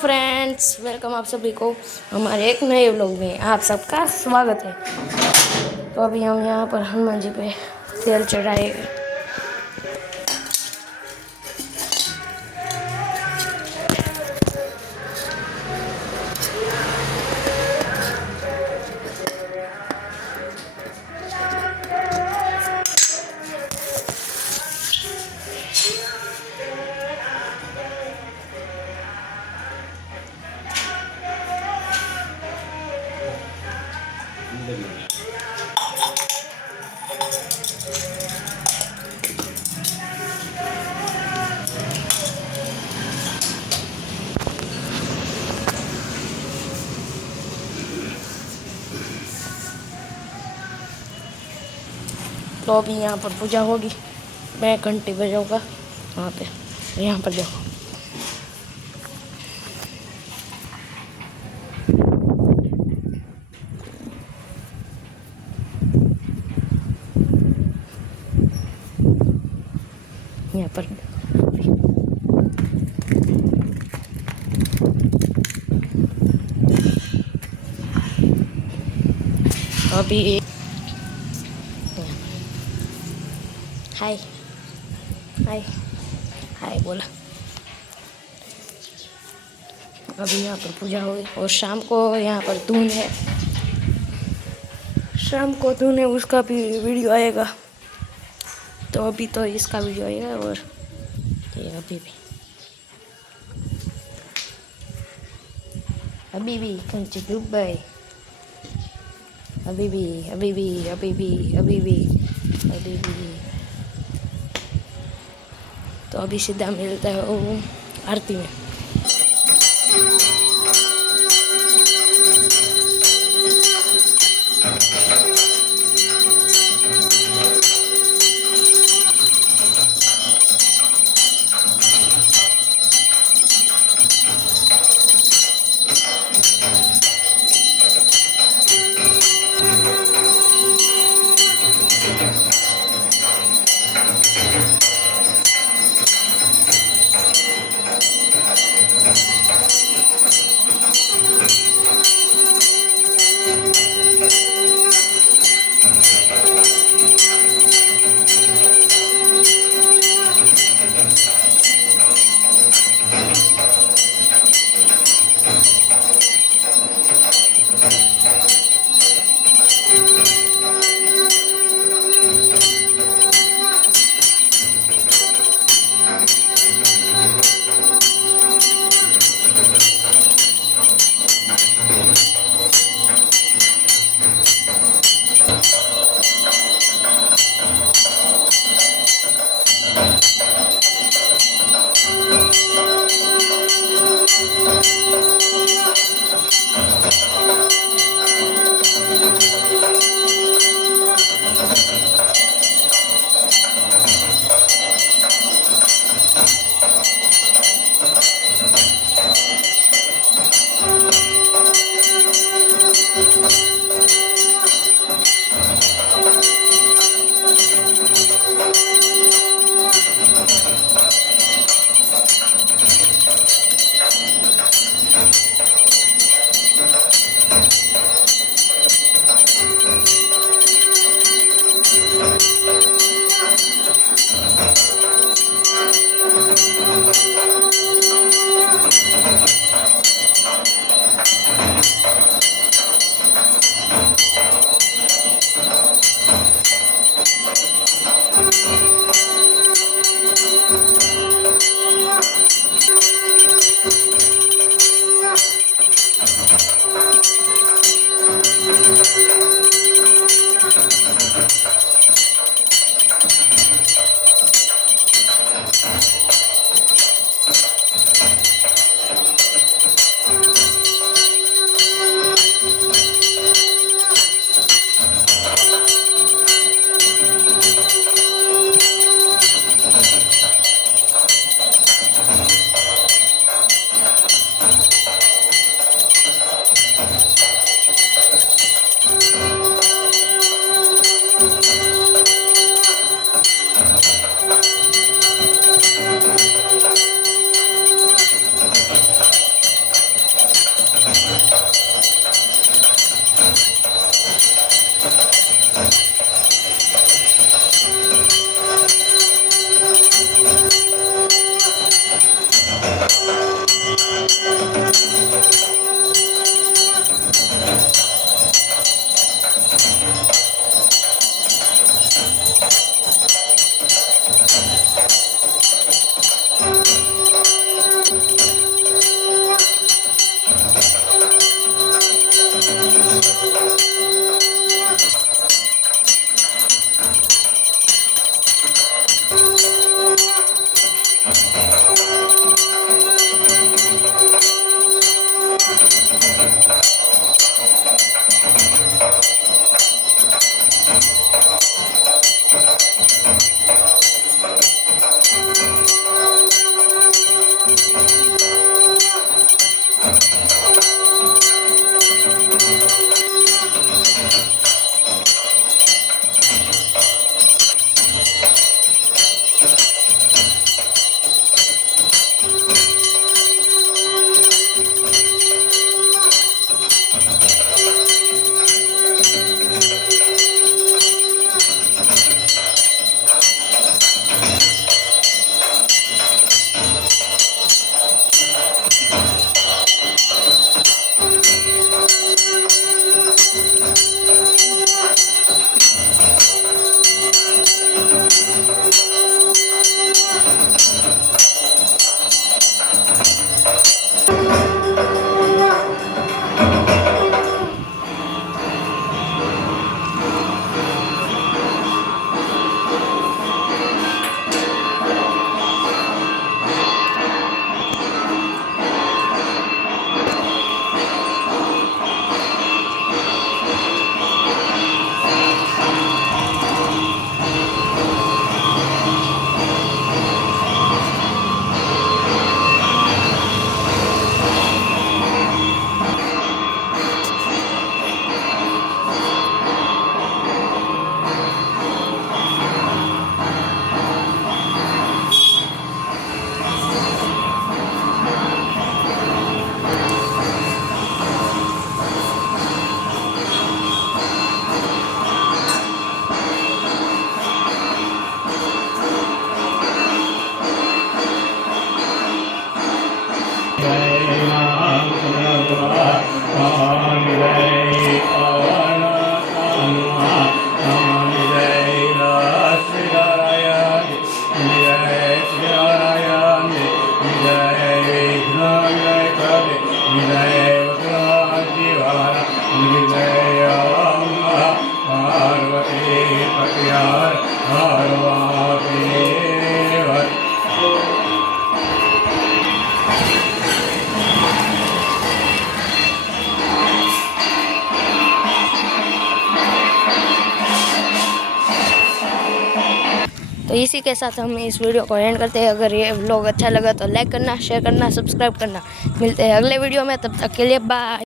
Friends, welcome आप सभी को हमारे एक नए व्लॉग में आप सबका स्वागत है। तो अभी हम यहाँ पर हनुमान जी पे तेल चढ़ाएंगे। तो अभी यहाँ पर पूजा होगी, मैं घंटी बजाऊँगा वहाँ पे। यहाँ पर देखो, यहाँ पर अभी हाय हाय हाय बोला। अभी यहाँ पर पूजा होगी और शाम को यहाँ पर धून है, शाम को धून है, उसका भी वीडियो आएगा। तो अभी तो इसका वीडियो आएगा और ये अभी भी कंची दुबई अभी भी। तो अभी सीधा मिलता है वो आरती में। तो इसी के साथ हम इस वीडियो को एंड करते हैं। अगर ये व्लॉग अच्छा लगा तो लाइक करना, शेयर करना, सब्सक्राइब करना। मिलते हैं अगले वीडियो में, तब तक के लिए बाय।